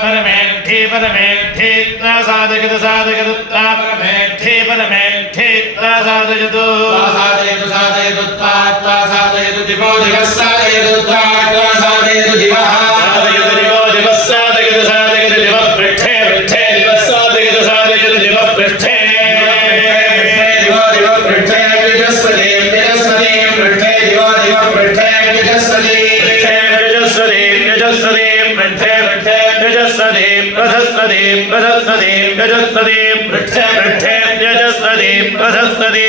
परमेष्ठे परमेष्ठे साधयतु साधयतु परमेष्ठे परमेष्ठे साधयतु साधयतु साधयतु साधयतु दिवो दिवः साधयतु साधयतु दिवः साधयतु दिवो दिवः साधयतु साधयतु दिवः पृष्ठे पृष्ठे दिवः साधयतु साधयतु दिवः पृष्ठे दिवो दिवः पृष्ठे विजस्वति विजस्वति पृष्ठे दिवो दिवः पृष्ठे विजस्वति प्रधस्पति प्रधस्पति प्रधस्पति पृष्ठे पृष्ठे यजस्पति प्रधस्पति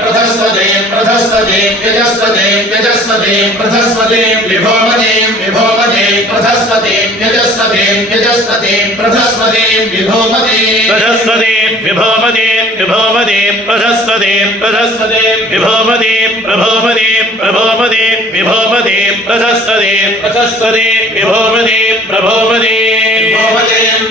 प्रधस्पति प्रधस्पति यजस्पति यजस्पति प्रधस्पति विभोमति विभोमति प्रधस्पति यजस्पति यजस्पति प्रधस्पति विभोमति प्रधस्पति विभोमति विभोमति प्रधस्पति प्रधस्पति विभोमति प्रभोमति प्रभोमति विभोमति प्रधस्पति प्रधस्पति विभोमति प्रभोमति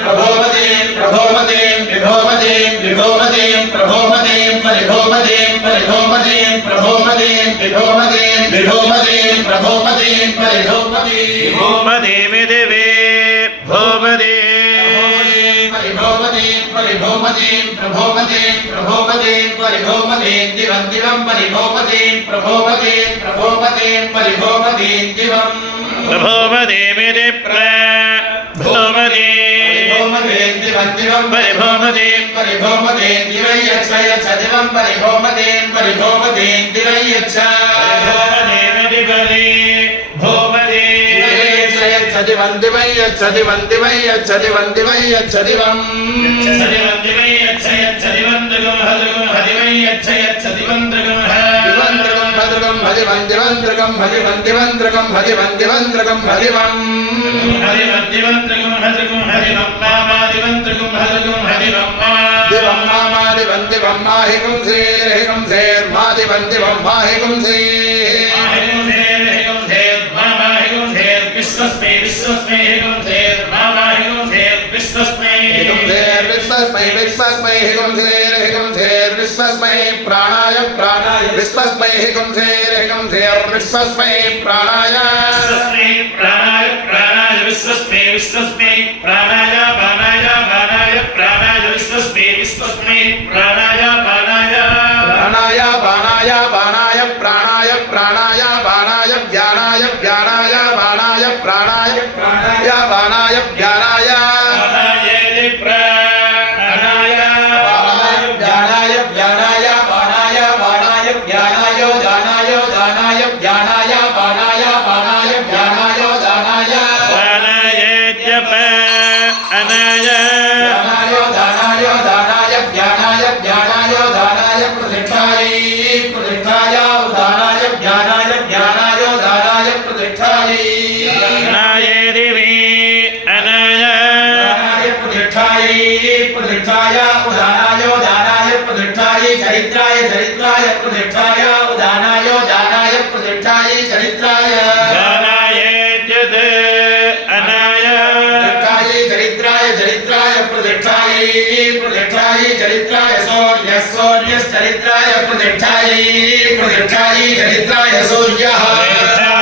प्रभोमति प्रभोमति विभोमति विभोमति प्रभोमति परिभोमति परिभोमति प्रभोमति विभोमति विभोमति प्रभोमति परिभोमति भूमति विदिवे भूमति परिभोमति परिभोमति प्रभोमति प्रभोमति परिभोमति दिवं दिवं परिभोमति प्रभोमति प्रभोमति परिभोमति दिवं प्रभोमति विदि प्रभोमति दिवं परिभोमति परिभोमति दिवै यच्छ यच्छ दिवं परिभोमति परिभोमति दिवै यच्छ भूमति यच्छ दिवं दिवै यच्छ दिवं दिवै यच्छ दिवं दिवै यच्छ दिवं भद्रगं भजिवन्दिवन्द्रगं भजिवन्दिवन्द्रगं भजिवन्दिवन्द्रगं भजिवं दिवं मादिवन्दिवं माहिकुं सेर्हिकुं सेर्मादिवन्दिवं माहिकुं विश्वस्मै विश्वस्मै हिकुं सेर् मामा हिकुं सेर् विश्वस्मै विश्वस्मै विश्वस्मै हिकुं सेर्हिकुं सेर् विश्वस्मै प्राणाय प्राणाय विश्वस्मै हिकुं सेर्हिकुं सेर् विश्वस्मै प्राणाय विश्वस्मै प्राणाय प्राणाय विश्वस्मै विश्वस्मै प्राणाय बाणाय बाणाय प्राणाय विश्वस्मै विश्वस्मै प्राणाय बाणाय प्राणाय बाणाय बाणाय प्राणाय प्राणाय बाणाय ज्ञानाय ज्ञानाय बाणाय प्राणाय प्राणाय बाणाय ज्ञानाय चरित्राय चरित्राय प्रतिष्ठाय उदानाय दानाय प्रतिष्ठाय चरित्राय दानाय जद अनाय प्रतिष्ठाय चरित्राय चरित्राय प्रतिष्ठाय प्रतिष्ठाय चरित्राय सूर्य सूर्य चरित्राय प्रतिष्ठाय प्रतिष्ठाय चरित्राय सूर्यः